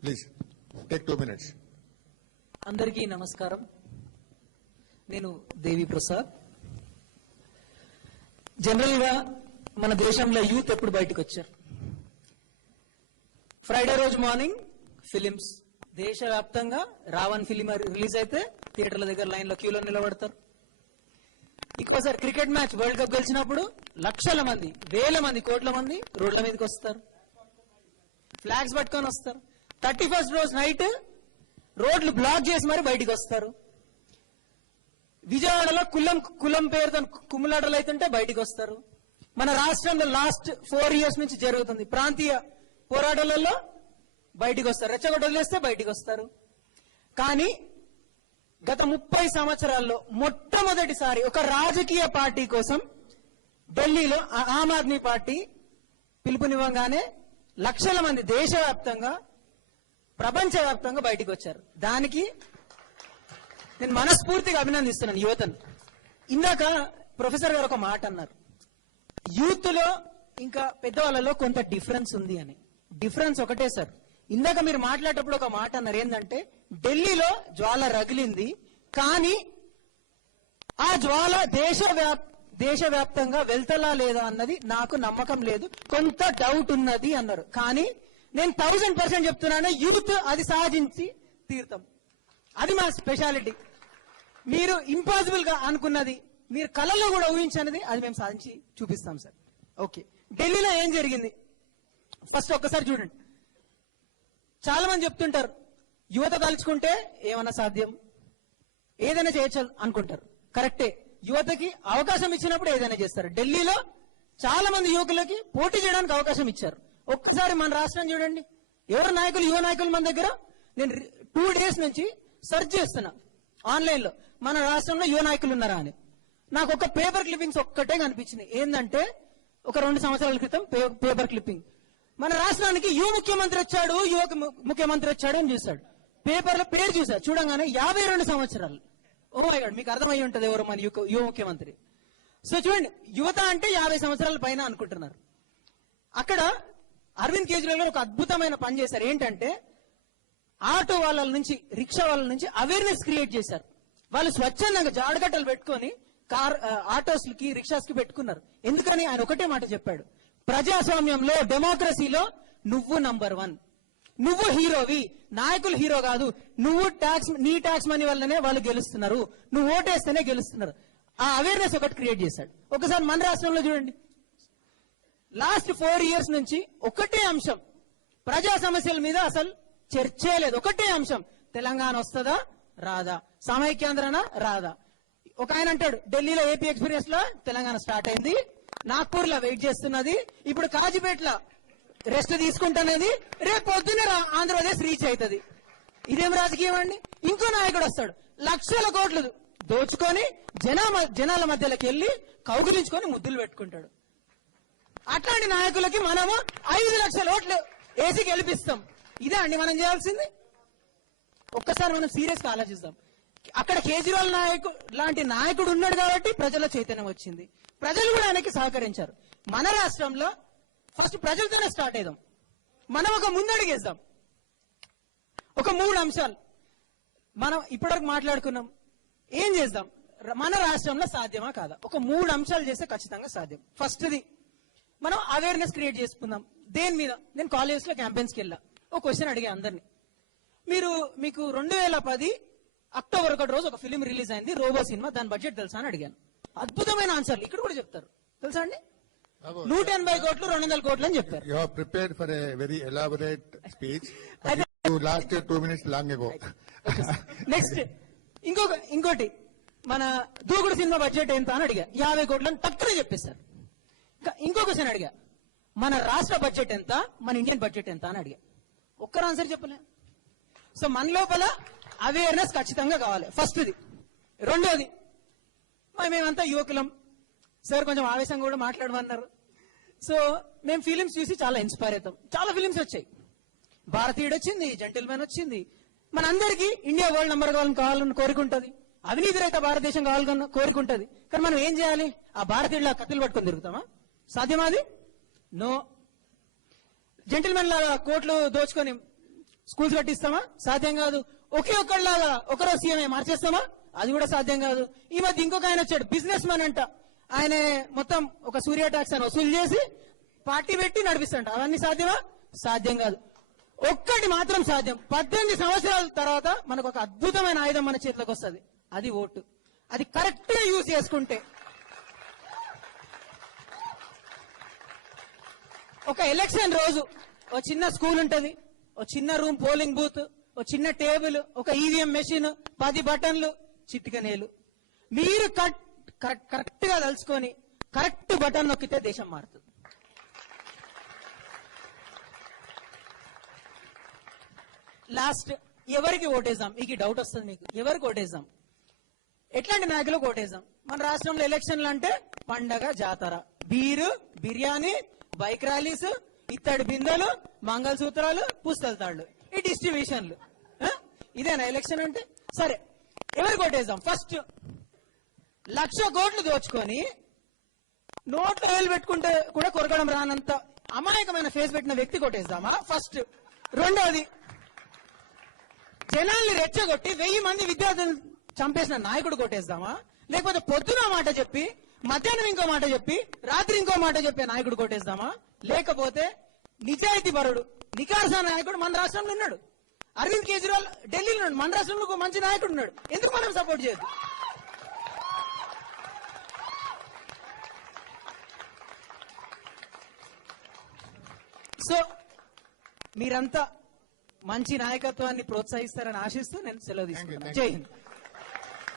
Please take 2 minutes. అందరికీ నమస్కారం. నేను దేవి ప్రసాద్. జనరల్ గా మన దేశంలో యూత్ ఎప్పుడు బయటకు వచ్చారు? ఫ్రైడే రోజు మార్నింగ్ ఫిలిమ్స్ దేశవ్యాప్తంగా రావణ్ ఫిలిం రిలీజ్ అయితే థియేటర్ల దగ్గర లైన్ లో క్యూలో నిలబడతారు. ఇంకోసారి క్రికెట్ మ్యాచ్ వరల్డ్ కప్ గెలిచినప్పుడు లక్షల మంది, వేల మంది, కోట్ల మంది రోడ్ల మీదకి వస్తారు, ఫ్లాగ్స్ పట్టుకొని వస్తారు. 31st రోజు నైట్ రోడ్లు బ్లాక్ చేసి మరి బయటికి వస్తారు. విజయవాడలో కులం పేరుతో కుమ్ములాటలు అవుతుంటే బయటికి వస్తారు. మన రాష్ట్రంలో లాస్ట్ 4 years నుంచి జరుగుతుంది ప్రాంతీయ పోరాటాలలో బయటికి వస్తారు, రెచ్చగొట్టలేస్తే బయటికి వస్తారు. కానీ గత 30 సంవత్సరాల్లో మొట్టమొదటిసారి ఒక రాజకీయ పార్టీ కోసం ఢిల్లీలో ఆమ్ ఆద్మీ పార్టీ పిలుపునివ్వగానే లక్షల మంది దేశవ్యాప్తంగా, ప్రపంచవ్యాప్తంగా బయటికి వచ్చారు. దానికి నేను మనస్ఫూర్తిగా అభినందిస్తున్నాను యువతను. ఇందాక ప్రొఫెసర్ గారు ఒక మాట అన్నారు, యూత్ లో ఇంకా పెద్దవాళ్ళలో కొంత డిఫరెన్స్ ఉంది అని. డిఫరెన్స్ ఒకటే సార్. ఇందాక మీరు మాట్లాడేటప్పుడు ఒక మాట అన్నారు, ఏంటంటే ఢిల్లీలో జ్వాల రగిలింది, కానీ ఆ జ్వాల దేశవ్యాప్తంగా వెళ్తలా లేదా అన్నది నాకు నమ్మకం లేదు, కొంత డౌట్ ఉన్నది అన్నారు. కానీ నేను 1000% చెప్తున్నాను, యూత్ అది సాధించి తీరుతాం. అది మా స్పెషాలిటీ. మీరు ఇంపాసిబుల్ గా అనుకున్నది, మీరు కళల్లో కూడా ఊహించనిది, అది మేము సాధించి చూపిస్తాం సార్. ఓకే, ఢిల్లీలో ఏం జరిగింది ఫస్ట్ ఒక్కసారి చూడండి. చాలా మంది చెప్తుంటారు, యువత తలుచుకుంటే ఏమన్నా సాధ్యం, ఏదైనా చేయొచ్చు అనుకుంటారు. కరెక్టే, యువతకి అవకాశం ఇచ్చినప్పుడు ఏదైనా చేస్తారు. ఢిల్లీలో చాలా మంది యువకులకి పోటీ చేయడానికి అవకాశం ఇచ్చారు. ఒక్కసారి మన రాష్ట్రం చూడండి, ఎవరు నాయకులు, యువ నాయకులు మన దగ్గర. నేను 2 days నుంచి సెర్చ్ చేస్తున్నా ఆన్లైన్ లో, మన రాష్ట్రంలో యువ నాయకులు ఉన్నారా అని. నాకు ఒక పేపర్ క్లిప్పింగ్స్ ఒక్కటే కనిపించినాయి. ఏంటంటే ఒక 2 సంవత్సరాల క్రితం పేపర్ క్లిప్పింగ్, మన రాష్ట్రానికి యువ ముఖ్యమంత్రి వచ్చాడు, యువ ముఖ్యమంత్రి వచ్చాడు అని చూశాడు. పేపర్లో పేరు చూశాడు, చూడంగానే 52 సంవత్సరాలు. ఓ మై గాడ్, మీకు అర్థమయ్యి ఉంటుంది ఎవరు మన యువ ముఖ్యమంత్రి. సో చూడండి, యువత అంటే 50 సంవత్సరాల పైన అనుకుంటున్నారు. అక్కడ అరవింద్ కేజ్రీవాల్ గారు ఒక అద్భుతమైన పని చేశారు. ఏంటంటే ఆటో వాళ్ళ నుంచి, రిక్షా వాళ్ళ నుంచి అవేర్నెస్ క్రియేట్ చేశారు. వాళ్ళు స్వచ్ఛందంగా జాడగట్టలు పెట్టుకొని ఆటోస్ కి, రిక్షాస్ కి పెట్టుకున్నారు. ఎందుకని ఆయన ఒకటే మాట చెప్పాడు, ప్రజాస్వామ్యంలో, డెమోక్రసీలో నువ్వు నంబర్ 1, నువ్వు హీరోవి, నాయకులు హీరో కాదు. నువ్వు నీ ట్యాక్స్ మనీ వల్లనే వాళ్ళు గెలుస్తున్నారు, నువ్వు ఓటేస్తేనే గెలుస్తున్నారు. ఆ అవేర్నెస్ ఒకటి క్రియేట్ చేశాడు. ఒకసారి మన రాష్ట్రంలో చూడండి, లాస్ట్ 4 years నుంచి ఒకటే అంశం, ప్రజా సమస్యల మీద అసలు చర్చే లేదు. ఒకటే అంశం, తెలంగాణ వస్తుందా రాదా, సమైక్యాంధ్రన రాదా. ఒక ఆయన అంటాడు, ఢిల్లీలో ఏపీ ఎక్స్పీరియన్స్ లో తెలంగాణ స్టార్ట్ అయింది, నాగ్పూర్ లో వెయిట్ చేస్తున్నది, ఇప్పుడు కాజీపేటలో రెస్ట్ తీసుకుంటున్నది, రేపు పొద్దున్నే ఆంధ్రప్రదేశ్ రీచ్ అవుతుంది. ఇదేం రాజకీయం అండి? ఇంకో నాయకుడు వస్తాడు, లక్షల కోట్లు దోచుకొని జనాల మధ్యలోకి వెళ్లి కౌగిలించుకొని ముద్దులు పెట్టుకుంటాడు. అట్లాంటి నాయకులకి మనము 5 లక్షల ఓట్లు వేసి గెలిపిస్తాం. ఇదే అండి మనం చేయాల్సింది. ఒక్కసారి మనం సీరియస్ గా ఆలోచిస్తాం. అక్కడ కేజ్రీవాల్ లాంటి నాయకుడు ఉన్నాడు కాబట్టి ప్రజల చైతన్యం వచ్చింది, ప్రజలు కూడా ఆయనకి సహకరించారు. మన రాష్ట్రంలో ఫస్ట్ ప్రజలతోనే స్టార్ట్ అయిదాం. మనం ఒక ముందడుగేద్దాం. ఒక 3 అంశాలు మనం ఇప్పటివరకు మాట్లాడుకున్నాం. ఏం చేద్దాం, మన రాష్ట్రంలో సాధ్యమా కాదా? ఒక 3 అంశాలు చేస్తే ఖచ్చితంగా సాధ్యం. ఫస్ట్ది, మనం అవేర్నెస్ క్రియేట్ చేసుకుందాం. దేని మీద? నేను కాలేజెస్ లో క్యాంపెయిన్స్కి వెళ్ళా. ఒక క్వశ్చన్ అడిగా అందరినీ, మీకు 2010 అక్టోబర్ 1 రోజు ఒక ఫిలిం రిలీజ్ అయింది, రోబో సినిమా, దాని బడ్జెట్ తెలుసా అని అడిగాను. అద్భుతమైన ఆన్సర్లు ఇక్కడ కూడా చెప్తారు. తెలుసా అండి? 180 కోట్లు, 200 కోట్లు అని చెప్పారు. You have prepared for a very elaborate speech. You lasted 2 minutes long ago. Next ఇంకోటి, మన దూకుడు సినిమా బడ్జెట్ ఎంత అని అడిగా, 50 కోట్లు అని తక్కువ చెప్పేశారు. ఇంకో క్వశ్చన్ అడిగా, మన రాష్ట్ర బడ్జెట్ ఎంత, మన ఇండియన్ బడ్జెట్ ఎంత అని అడిగా. ఒక్కరు ఆన్సర్ చెప్పలే. సో మన లోపల అవేర్నెస్ ఖచ్చితంగా కావాలి, ఫస్ట్ది. రెండోది, మేమంతా యువకులం సార్, కొంచెం ఆవేశంగా కూడా మాట్లాడమన్నారు. సో మేము ఫిలిమ్స్ చూసి చాలా ఇన్స్పైర్ అవుతాం. చాలా ఫిలిమ్స్ వచ్చాయి, భారతీయుడు వచ్చింది, జెంటిల్మెన్ వచ్చింది. మనందరికీ ఇండియా వరల్డ్ నెంబర్ కావాలని కోరుకుంటుంది, అవినీతి రహిత భారతదేశం కావాలని కోరుకుంటుంది. కానీ మనం ఏం చేయాలి? ఆ భారతీయుల కత్తులు పట్టుకొని తిరుగుతామా? సాధ్యమా అది? నో. జెంటిల్మెన్ లాగా కోట్లు దోచుకొని స్కూల్స్ కట్టిస్తామా? సాధ్యం కాదు. ఒకే ఒక్కళ్ళలాగా ఒకరో సీఎంఏ మార్చేస్తామా? అది కూడా సాధ్యం కాదు. ఈ మధ్య ఇంకొక ఆయన వచ్చాడు, బిజినెస్ మ్యాన్ అంట. ఆయన మొత్తం ఒక సూర్య ట్యాక్స్ అని వసూలు చేసి పార్టీ పెట్టి నడిపిస్తాంట. అవన్నీ సాధ్యమా? సాధ్యం కాదు. ఒక్కటి మాత్రం సాధ్యం. 18 సంవత్సరాల తర్వాత మనకు ఒక అద్భుతమైన ఆయుధం మన చేతిలోకి వస్తుంది. అది ఓటు. అది కరెక్ట్ గా యూజ్ చేసుకుంటే. ఒక ఎలక్షన్ రోజు ఒక చిన్న స్కూల్ ఉంటది, ఒక చిన్న రూమ్, పోలింగ్ బూత్, ఒక చిన్న టేబుల్, ఒక ఈవీఎం మెషిన్, 10 బటన్లు, చిటికనేలు. మీరు కరెక్ట్ గా తలుచుకొని కరెక్ట్ బటన్ నొక్కితే దేశం మారుతుంది. లాస్ట్, ఎవరికి ఓటేద్దాం? మీకు డౌట్ వస్తుంది. మీకు ఎవరికి ఓటేద్దాం? ఎట్లాంటి నాయకులకు ఓటేద్దాం? మన రాష్ట్రంలో ఎలక్షన్లు అంటే పండగ, జాతర, బీరు, బిర్యానీ, బైక్ ర్యాలీస్, ఇత్తడి బిందెలు, మంగళసూత్రాలు, పుస్తల తాళ్లు, ఈ డిస్ట్రిబ్యూషన్లు. ఇదేనా ఎలక్షన్ అంటే? సరే, ఎవరికి ఓటేద్దాం? ఫస్ట్ 1,00,000 కోట్లు దోచుకొని నోట్లో వేలు పెట్టుకుంటే కూడా కొరకడం రానంత అమాయకమైన ఫేస్ పెట్టిన వ్యక్తి కొట్టేద్దామా? ఫస్ట్. రెండోది, జనాల్ని రెచ్చగొట్టి 1000 మంది విద్యార్థులను చంపేసిన నాయకుడు కొట్టేద్దామా? లేకపోతే పొద్దున మాట చెప్పి మధ్యాహ్నం ఇంకో మాట చెప్పి రాత్రి ఇంకో మాట చెప్పే నాయకుడు కొట్టేద్దామా? లేకపోతే నిజాయితీ పరుడు, నికార్సా నాయకుడు మన రాష్ట్రంలో ఉన్నాడు. అరవింద్ కేజ్రీవాల్ ఢిల్లీలో ఉన్నాడు. మన రాష్ట్రంలో ఒక మంచి నాయకుడు ఉన్నాడు. ఎందుకు మనం సపోర్ట్ చేయదు? సో మీరంతా మంచి నాయకత్వాన్ని ప్రోత్సహిస్తారని ఆశిస్తూ నేను సెలవు తీసుకుంటాను. జై హింద్.